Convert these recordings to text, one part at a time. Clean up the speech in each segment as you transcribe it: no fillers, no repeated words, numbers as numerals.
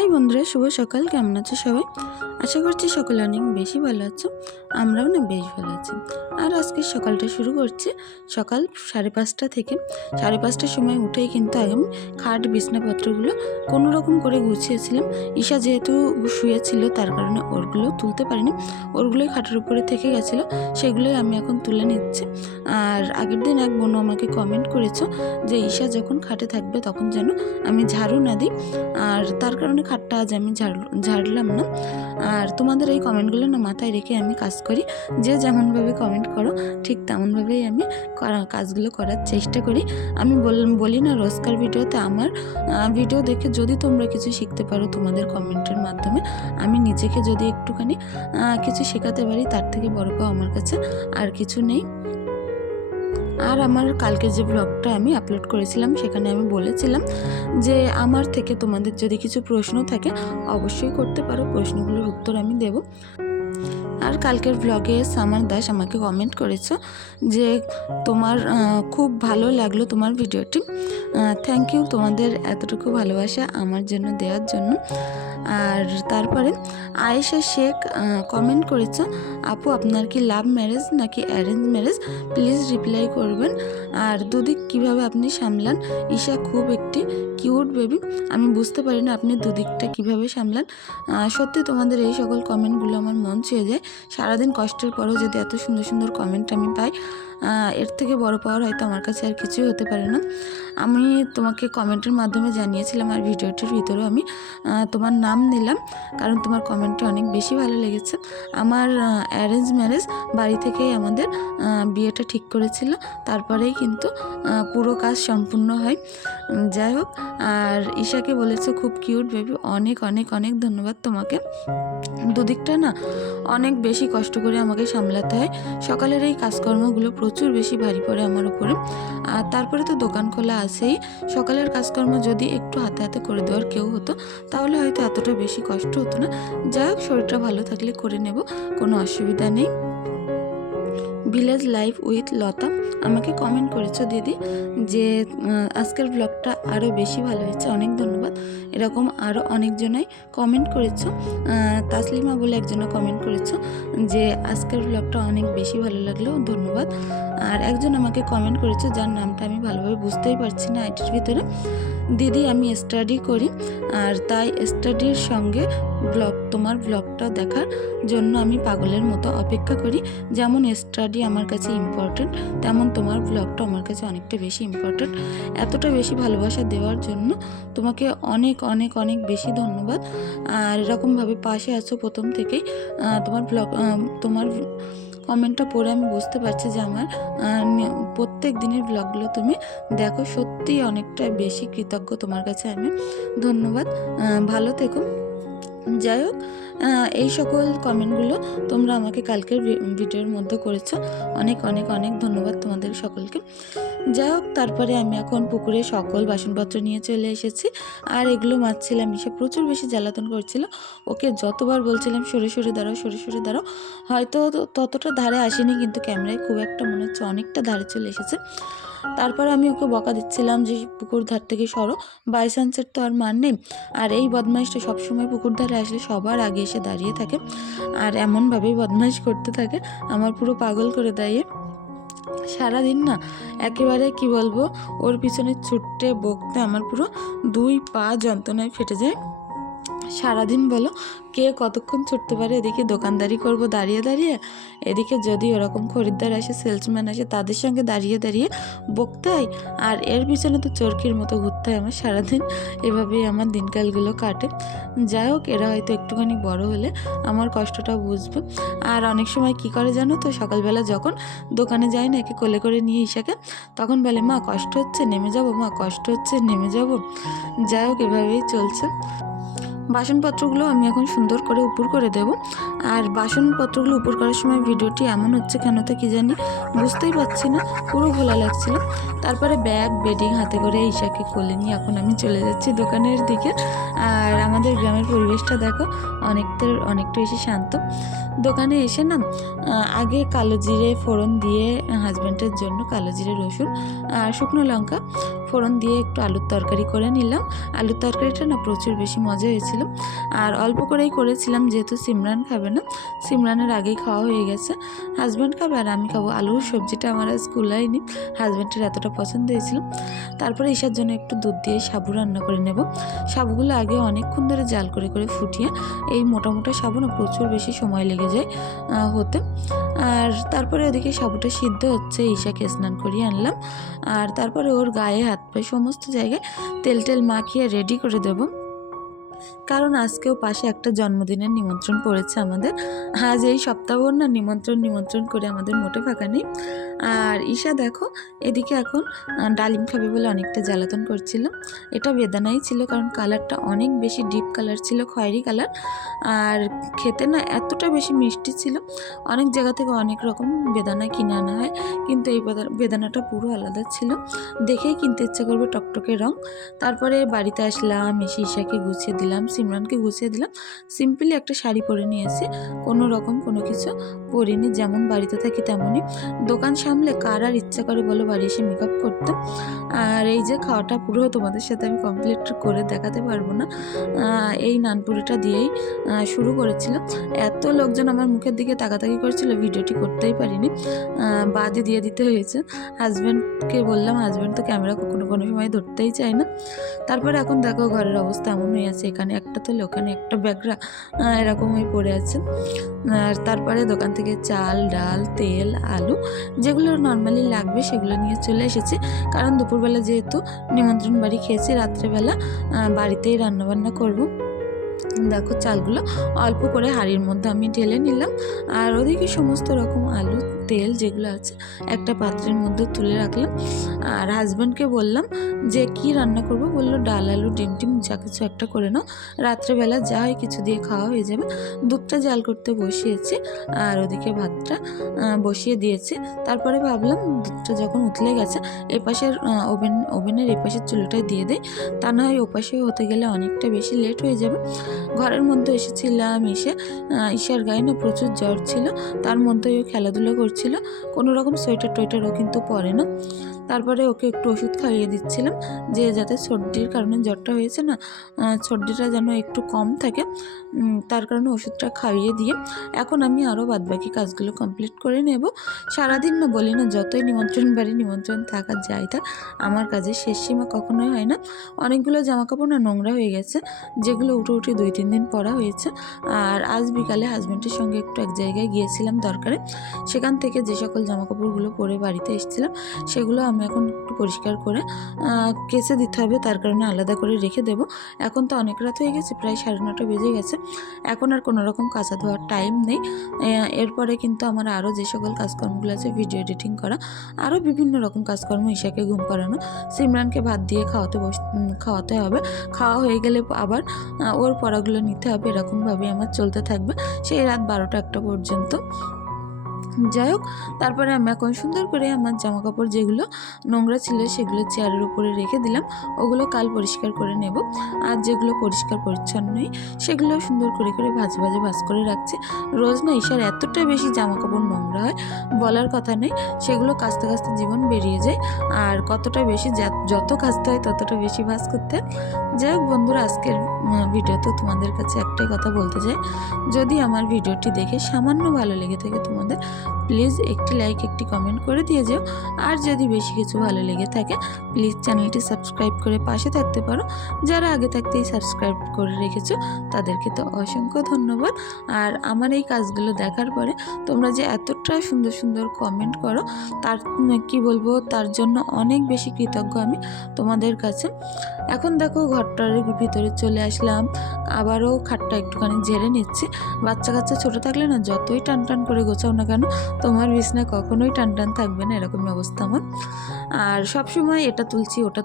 High বন্ধুরা, শুভ সকাল। কেমন আছো সবাই? আশা করছি সকলে অনেক বেশি ভালো আছো। আমরাও না বেশ ভালো আছি। আর আজকে সকালটা শুরু করছি সকাল 5:30 থেকে। 5:30টার সময় উঠেই কিন্তু আগে আমি খাট বিছনাপত্রগুলো কোনো রকম করে গুছিয়েছিলাম। ঈশা যেহেতু শুয়েছিল তার কারণে ওরগুলো তুলতে পারিনি, ওরগুলোই খাটের উপরে থেকে গেছিলো, সেগুলোই আমি এখন তুলে নিচ্ছি। আর আগের দিন এক বোন আমাকে কমেন্ট করেছো যে ঈশা যখন খাটে থাকবে তখন যেন আমি ঝাড়ু না দিই, আর তার কারণে খাটটা আজ আমি ঝাড়লাম না। আর তোমাদের এই কমেন্টগুলো না মাথায় রেখে আমি কাজ করি। যে যেমনভাবে কমেন্ট করো ঠিক তেমনভাবেই আমি কাজগুলো করার চেষ্টা করি। আমি বলি না রোজকার ভিডিওতে, আমার ভিডিও দেখে যদি তোমরা কিছু শিখতে পারো তোমাদের কমেন্টের মাধ্যমে, আমি নিজেকে যদি একটুখানি কিছু শেখাতে পারি তার থেকে বড় পাওয়া আমার কাছে আর কিছু নেই। আর আমার কালকে যে ব্লগটা আমি আপলোড করেছিলাম সেখানে আমি বলেছিলাম যে আমার থেকে তোমাদের যদি কিছু প্রশ্ন থাকে অবশ্যই করতে পারো, প্রশ্নগুলোর উত্তর আমি দেব। আর কালকের ব্লগে সামার দাস আমাকে কমেন্ট করেছো যে তোমার খুব ভালো লাগলো তোমার ভিডিওটি। থ্যাংক ইউ তোমাদের এতটুকু ভালোবাসা আমার জন্য দেওয়ার জন্য। আর তারপরে আয়েশা শেখ কমেন্ট করেছো, আপু আপনার কি লাভ ম্যারেজ নাকি অ্যারেঞ্জ ম্যারেজ, প্লিজ রিপ্লাই করবেন। আর দুদিক কিভাবে আপনি সামলান? ঈশা খুব একটি কিউট বেবি, আমি বুঝতে পারি না আপনি দুদিকটা কিভাবে সামলান। সত্যি তোমাদের এই সকল কমেন্টগুলো আমার মন ছুঁয়ে যায়। সারাদিন কষ্টের পরেও যদি এত সুন্দর সুন্দর কমেন্ট আমি পাই, এর থেকে বড় পাওয়ার হয়তো আমার কাছে আর কিছুই হতে পারে না। আমি তোমাকে কমেন্টের মাধ্যমে জানিয়েছিলাম, আর ভিডিওটির ভিতরেও আমি তোমার নাম নিলাম, কারণ তোমার কমেন্টটা অনেক বেশি ভালো লেগেছে। আমার অ্যারেঞ্জ ম্যারেজ, বাড়ি থেকেই আমাদের বিয়েটা ঠিক করেছিল, তারপরেই কিন্তু পুরো কাজ সম্পূর্ণ হয়। যাই হোক, আর ঈশাকে বলেছে খুব কিউট বেবি, অনেক অনেক অনেক ধন্যবাদ তোমাকে। দুদিকটা না অনেক বেশি কষ্ট করে আমাকে সামলাতে হয়। সকালের এই কাজকর্মগুলো প্রচুর বেশি ভারী পড়ে আমার উপরে। আর তারপরে তো দোকান খোলা আছেই। সকালের কাজকর্ম যদি একটু হাতে হাতে করে দেওয়ার কেউ হতো তাহলে হয়তো এতটা বেশি কষ্ট হতো না। যাই হোক, শরীরটা ভালো থাকলে করে নেব, কোনো অসুবিধা নেই। ভিলেজ লাইফ উইথ লতা আমাকে কমেন্ট করেছো দিদি যে আজকের ব্লগটা আরও বেশি ভালো হয়েছে, অনেক ধন্যবাদ। এরকম আরও অনেকজনাই কমেন্ট করেছো। তাসলিমা বলে একজনে কমেন্ট করেছো যে আজকের ব্লগটা অনেক বেশি ভালো লাগলো, ধন্যবাদ। আর একজন আমাকে কমেন্ট করেছো যার নামটা আমি ভালোভাবে বুঝতেই পারছি না আইটির ভিতরে, দিদি আমি স্টাডি করি আর তাই স্টাডির সঙ্গে তোমার ব্লগটা দেখার জন্য আমি পাগলের মতো অপেক্ষা করি। যেমন স্টাডি আমার কাছে ইম্পর্টেন্ট, তেমন তোমার ব্লগটা আমার কাছে অনেকটা বেশি ইম্পর্টেন্ট। এতটা বেশি ভালোবাসা দেওয়ার জন্য তোমাকে অনেক অনেক অনেক বেশি ধন্যবাদ। আর এরকমভাবে পাশে আছো প্রথম থেকেই। তোমার কমেন্টটা পড়ে আমি বুঝতে পারছি যে আমার প্রত্যেক দিনের ব্লগগুলো তুমি দেখো, সত্যি অনেকটা বেশি কৃতজ্ঞ তোমার কাছে আমি। ধন্যবাদ, ভালো থেকো। যাই হোক, এই সকল কমেন্টগুলো তোমরা আমাকে কালকের ভিডিওর মধ্যে করেছো, অনেক অনেক অনেক ধন্যবাদ তোমাদের সকলকে। যাই হোক, তারপরে আমি এখন পুকুরে সকল বাসনপত্র নিয়ে চলে এসেছি। আর এগুলো মাজছিলাম, সে প্রচুর বেশি জ্বালাতন করছিল। ওকে যতবার বলছিলাম সরে সরে দাঁড়াও, সরে সরে দাঁড়াও, হয়তো ততটা ধারে আসেনি, কিন্তু ক্যামেরায় খুব একটা মনে হচ্ছে অনেকটা ধারে চলে এসেছে। তারপরে আমি ওকে বকা দিচ্ছিলাম যে পুকুর ধার থেকে সরো, বাই চান্সের তো আর মান নেই। আর এই বদমাইশটা সবসময় পুকুর ধারে আসলে সবার আগে এসে দাঁড়িয়ে থাকে, আর এমনভাবেই বদমাইশ করতে থাকে, আমার পুরো পাগল করে দেয়। সারাদিন না একেবারে কি বলবো, ওর পিছনে ছুটতে বকতে আমার পুরো 2 পা যন্ত্রণায় ফেটে যায়। সারাদিন বলো কে কতক্ষণ ছুটতে পারে? এদিকে দোকানদারি করব দাঁড়িয়ে দাঁড়িয়ে, এদিকে যদি ওরকম খরিদ্দার আসে, সেলসম্যান আসে, তাদের সঙ্গে দাঁড়িয়ে দাঁড়িয়ে বকতে হয়, আর এর পিছনে তো চরকির মতো ঘুরতে হয় আমার সারাদিন। এভাবেই আমার দিনকালগুলো কাটে। যাই হোক, এরা হয়তো একটুখানি বড় হলে আমার কষ্টটা বুঝবে। আর অনেক সময় কি করে জানো তো, সকালবেলা যখন দোকানে যায় না একে কোলে করে নিয়ে ঈশাকে, তখন বলে মা কষ্ট হচ্ছে নেমে যাব, মা কষ্ট হচ্ছে নেমে যাব। যাই হোক, এভাবেই চলছে। বাসনপত্রগুলো আমি এখন সুন্দর করে উপর করে দেব। আর বাসনপত্রগুলো উপর করার সময় ভিডিওটি এমন হচ্ছে কেন তো কি জানি বুঝতেই পারছি না, পুরো ভোলা লাগছিল। তারপরে ব্যাগ বেডিং হাতে করে ঈশাকে কোলে নিয়ে এখন আমি চলে যাচ্ছি দোকানের দিকে। আর আমাদের গ্রামের পরিবেশটা দেখো, অনেকটা বেশি শান্ত। দোকানে এসে না আগে কালো জিরে ফোড়ন দিয়ে হাজব্যান্ডের জন্য কালো জিরে রসুন আর শুকনো লঙ্কা ফোড়ন দিয়ে একটু আলুর তরকারি করে নিলাম। আলুর তরকারিটা না প্রচুর বেশি মজা হয়েছিল, আর অল্প করেই করেছিলাম যেহেতু সিমরান খাবে না, সিমরানের আগেই খাওয়া হয়ে গেছে। হাজব্যান্ড খাবে আর আমি খাবো। আলুর সবজিটা আমার আজ কুলায়নি, হাজব্যান্ডের এতটা পছন্দ হয়েছিল। তারপরে ঈশার জন্য একটু দুধ দিয়ে সাবু রান্না করে নেব। সাবুগুলো আগে অনেকক্ষণ ধরে জাল করে করে ফুটিয়ে, এই মোটা মোটা সাবু না প্রচুর বেশি সময় লেগে যায় হতে। আর তারপরে ওদিকে সাবুটা সিদ্ধ হচ্ছে, ঈশাকে স্নান করিয়ে আনলাম। আর তারপরে ওর গায়ে হাত পায়ে সমস্ত জায়গায় তেল টেল মাখিয়ে রেডি করে দেবো, কারণ আজকেও পাশে একটা জন্মদিনের নিমন্ত্রণ পড়েছে আমাদের। আজ এই সপ্তাহভর না নিমন্ত্রণ করে আমাদের মোটে ফাঁকা নেই। আর ঈশা দেখো এদিকে এখন ডালিম খাবে বলে অনেকটা জ্বালাতন করছিল। এটা বেদানাই ছিল, কারণ কালারটা অনেক বেশি ডিপ কালার ছিল, খয়েরি কালার। আর খেতে না এতটা বেশি মিষ্টি ছিল। অনেক জায়গা থেকে অনেক রকম বেদানা কিনে আনা হয়, কিন্তু এই বেদানাটা পুরো আলাদা ছিল, দেখেই কিনতে ইচ্ছা করবে টকটকে রং। তারপরে বাড়িতে আসলাম, এসে ঈশাকে গুছিয়ে দিলাম, সিমরানকে গুছিয়ে দিলাম। সিম্পলি একটা শাড়ি পরে নিয়েছি, কোনো রকম কোনো কিছু পরিনি, যেমন বাড়িতে থাকি তেমনই। দোকান সামলে কার আর ইচ্ছা করে বলো বাড়ি এসে মেকআপ করতে। আর এই যে খাওয়াটা পুরো তোমাদের সাথে আমি কমপ্লিট করে দেখাতে পারবো না, এই নানপুরিটা দিয়েই শুরু করেছিলাম। এত লোকজন আমার মুখের দিকে তাকাতাকি করেছিল, ভিডিওটি করতেই পারিনি, বাদই দিয়ে দিতে হয়েছে। হাজব্যান্ডকে বললাম, হাজব্যান্ড তো ক্যামেরা কখনো কোনো সময় ধরতেই চায় না। তারপরে এখন দেখো ঘরের অবস্থা এমন হয়ে আছে, এখানে একটা তোলে ওখানে একটা ব্যাগরা এরকমই পড়ে আছে। আর তারপরে দোকান থেকে চাল, ডাল, তেল, আলু যেগুলো নর্মালি লাগবে সেগুলো নিয়ে চলে এসেছি, কারণ দুপুরবেলা যেহেতু নিমন্ত্রণ বাড়ি খেয়েছি, রাত্রেবেলা বাড়িতেই রান্নাবান্না করব। দেখো চালগুলো অল্প করে হাঁড়ির মধ্যে আমি ঢেলে নিলাম, আর ওদিকে সমস্ত রকম আলু, তেল যেগুলো আছে একটা পাত্রের মধ্যে তুলে রাখলাম। আর হাজব্যান্ডকে বললাম যে কি রান্না করব, বললো ডাল, আলু, ডিম টিম যা কিছু একটা করে নাও, রাত্রেবেলা যা হয় কিছু দিয়ে খাওয়া হয়ে যাবে। দুধটা জাল করতে বসিয়েছি, আর ওদিকে ভাতটা বসিয়ে দিয়েছি। তারপরে ভাবলাম দুধটা যখন উতলে গেছে, এপাশের ওভেনের এপাশের চুলোটায় দিয়ে দেয়, তা না হয় ওপাশে হতে গেলে অনেকটা বেশি লেট হয়ে যাবে। ঘরের মধ্যে এসেছিলাম, এসে ঈশার গায়ে না প্রচুর জ্বর ছিল, তার মধ্যেও খেলাধুলো করছিল, কোনো রকম সোয়েটার টোয়েটারও কিন্তু পরে না। তারপরে ওকে একটু ওষুধ খাইয়ে দিচ্ছিলাম, যে যাতে সর্দির কারণে জ্বরটা হয়েছে না, সর্দিটা যেন একটু কম থাকে, তার কারণে ওষুধটা খাইয়ে দিয়ে এখন আমি আরও বাদবাকি কাজগুলো কমপ্লিট করে নেব। সারাদিন না বলি না, যতই নিমন্ত্রণ বাড়ি নিমন্ত্রণ থাকা যায়, তা আমার কাজের শেষ সীমা কখনোই হয় না। অনেকগুলো জামাকাপড় না নোংরা হয়ে গেছে, যেগুলো উঠে 2-3 দিন পরা হয়েছে। আর আজ বিকালে হাজব্যান্ডের সঙ্গে একটু এক জায়গায় গিয়েছিলাম দরকারে, সেখান থেকে যে সকল জামাকাপড়গুলো পরে বাড়িতে এসেছিলাম সেগুলো আমি এখন একটু পরিষ্কার করে কেচে দিতে হবে, তার কারণে আলাদা করে রেখে দেব। এখন তো অনেক রাত হয়ে গেছে, প্রায় 9:30 বেজে গেছে, এখন আর কোনো রকম কাঁচা ধোয়ার টাইম নেই। এরপরে কিন্তু আমার আরও যে সকল কাজকর্মগুলো আছে, ভিডিও এডিটিং করা, আরও বিভিন্ন রকম কাজকর্ম, ঈশাকে ঘুম পাড়ানো, সিমরানকে ভাত দিয়ে খাওয়াতে হবে, খাওয়া হয়ে গেলে আবার ওর পড়াগুলো নিতে হবে, এরকমভাবে আমার চলতে থাকবে সেই রাত 12টা-1টা পর্যন্ত। যাই হোক, তারপরে আমি এখন সুন্দর করে আমার জামা কাপড় যেগুলো নোংরা ছিল সেগুলো চেয়ারের উপরে রেখে দিলাম, ওগুলো কাল পরিষ্কার করে নেব। আর যেগুলো পরিষ্কার পরিচ্ছন্নই সেগুলো সুন্দর করে করে ভাজ করে রাখছি। রোজ না ঈশার এতটা বেশি জামা কাপড় নোংরা হয়, বলার কথা নেই, সেগুলো কাচতে কাচতে জীবন বেরিয়ে যায়। আর কতটা বেশি যত কাচতে হয় ততটা বেশি ভাজ করতে। যাই হোক বন্ধুরা, আজকের ভিডিওতে তোমাদের কাছে একটাই কথা বলতে চাই, যদি আমার ভিডিওটি দেখে সামান্য ভালো লেগে থাকে তোমাদের, প্লিজ একটি লাইক, একটি কমেন্ট করে দিয়ে যাও। আর যদি বেশি কিছু ভালো লেগে থাকে, প্লিজ চ্যানেলটি সাবস্ক্রাইব করে পাশে থাকতে পারো। যারা আগে থাকতেই সাবস্ক্রাইব করে রেখেছো তাদেরকে তো অসংখ্য ধন্যবাদ। আর আমার এই কাজগুলো দেখার পরে তোমরা যে এতটা সুন্দর সুন্দর কমেন্ট করো, তার কি বলবো, তার জন্য অনেক বেশি কৃতজ্ঞ আমি তোমাদের কাছে। এখন দেখো ঘরটার ভিতরে চলে আসলাম, আবারও খাটটা একটুখানি ঝেড়ে নিচ্ছি। বাচ্চা কাচ্চা ছোটো থাকলে না যতই টান টান করে গোছাও না কেন, তোমার বিছনা কখনোই টান টান থাকবে না, এরকমই অবস্থা আমার। আর সবসময় এটা তুলছি, ওটা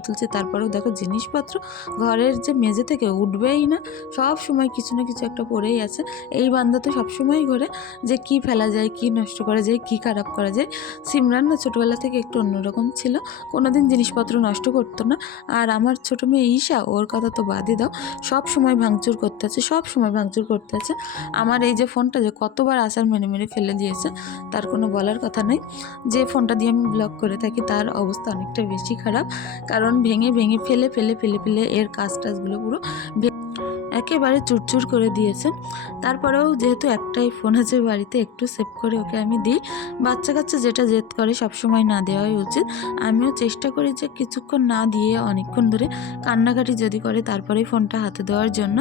তুলছি, তারপরেও দেখো জিনিসপত্র ঘরের যে মেঝে থেকে উঠবেই না, সব সময় কিছু না কিছু একটা পড়েই আছে। এই বান্দা তো সবসময়ই ঘরে যে কি ফেলা যায়, কি নষ্ট করা যায়, কি খারাপ করা যায়। সিমরান না ছোটোবেলা থেকে একটু অন্যরকম ছিল, কোনোদিন জিনিসপত্র নষ্ট করতো না। আর আমার ছোটো মেয়ে ঈশা, ওর কথা তো বাদই দাও, সব সময় ভাঙচুর করতে আছে। আমার এই যে ফোনটা যে কতবার আসার মেনে মেরে ফেলে দিয়েছে, তার কোনো বলার কথা নেই। যে ফোনটা দিয়ে আমি ব্লগ করে থাকি তার অবস্থা অনেকটা বেশি খারাপ, কারণ ভেঙে ভেঙে ফেলে ফেলে ফেলে ফেলে এর কাজ টাজগুলো পুরো একেবারে চুরচুর করে দিয়েছে। তারপরেও যেহেতু একটাই ফোন আছে বাড়িতে, একটু সেভ করে ওকে আমি দিই। বাচ্চা কাচ্চা যেটা জেদ করে সবসময় না দেওয়াই উচিত। আমিও চেষ্টা করি যে কিছুক্ষণ না দিয়ে অনেকক্ষণ ধরে কান্নাকাটি যদি করে তারপরেই ফোনটা হাতে দেওয়ার জন্য,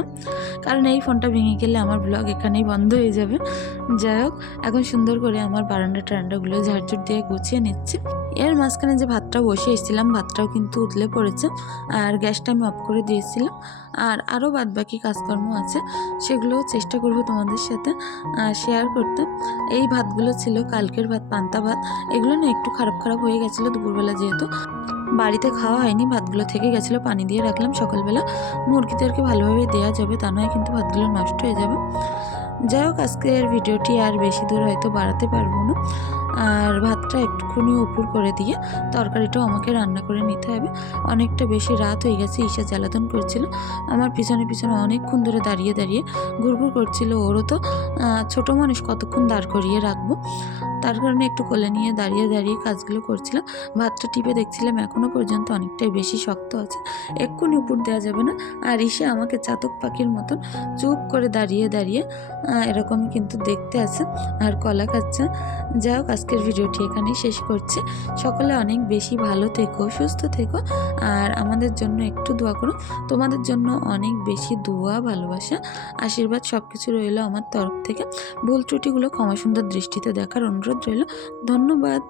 কারণ এই ফোনটা ভেঙে গেলে আমার ব্লগ এখানেই বন্ধ হয়ে যাবে। যাই হোক, এখন সুন্দর করে আমার বারান্দা টারান্ডাগুলো ঝাড়ঝুড় দিয়ে গুছিয়ে নিচ্ছি। এর মাঝখানে যে ভাতটা বসে এসেছিলাম, ভাতটাও কিন্তু উতলে পড়েছে, আর গ্যাসটা আমি অফ করে দিয়েছিলাম। আর আরও বাদবাকি কাজকর্ম আছে, সেগুলোও চেষ্টা করব তোমাদের সাথে শেয়ার করতে। এই ভাতগুলো ছিল কালকের ভাত, পান্তা ভাত। এগুলো না একটু খারাপ খারাপ হয়ে গেছিলো দুপুরবেলা, যেহেতু বাড়িতে খাওয়া হয়নি, ভাতগুলো থেকে গেছিলো, পানি দিয়ে রাখলাম। সকালবেলা মুরগিদেরকে ভালোভাবে দেওয়া যাবে, তা নয় কিন্তু ভাতগুলো নষ্ট হয়ে যাবে। যাই হোক, আজকের ভিডিওটি আর বেশি দূর হয়তো বাড়াতে পারবো না। আর ভাতটা একটুখানি উপর করে দিয়ে তরকারিটাও আমাকে রান্না করে নিতে হবে। অনেকটা বেশি রাত হয়ে গেছে, ঈশা জ্বালাতন করছিল আমার পিছনে পিছনে, অনেকক্ষণ ধরে দাঁড়িয়ে দাঁড়িয়ে ঘুরঘুর করছিল। ওরও তো ছোটো মানুষ, কতক্ষণ দাঁড় করিয়ে রাখবো, তার কারণে একটু কোলে নিয়ে দাঁড়িয়ে দাঁড়িয়ে কাজগুলো করছিলাম। ভাতটা টিপে দেখছিলাম এখনও পর্যন্ত অনেকটাই বেশি শক্ত আছে, এক্ষুনি উপর দেওয়া যাবে না। আর ঈশা আমাকে চাতক পাখির মতন চুপ করে দাঁড়িয়ে দাঁড়িয়ে এরকমই কিন্তু দেখতে আছে আর কলা খাচ্ছে। যাই হোক, আজকের ভিডিওটি এখানেই শেষ করছি। সকলে অনেক বেশি ভালো থেকো, সুস্থ থেকো, আর আমাদের জন্য একটু দোয়া করো। তোমাদের জন্য অনেক বেশি দোয়া, ভালোবাসা, আশীর্বাদ সব কিছু রইল আমার তরফ থেকে। ভুল ত্রুটিগুলো ক্ষমা সুন্দর দৃষ্টিতে দেখার অনুরোধ রইল। ধন্যবাদ।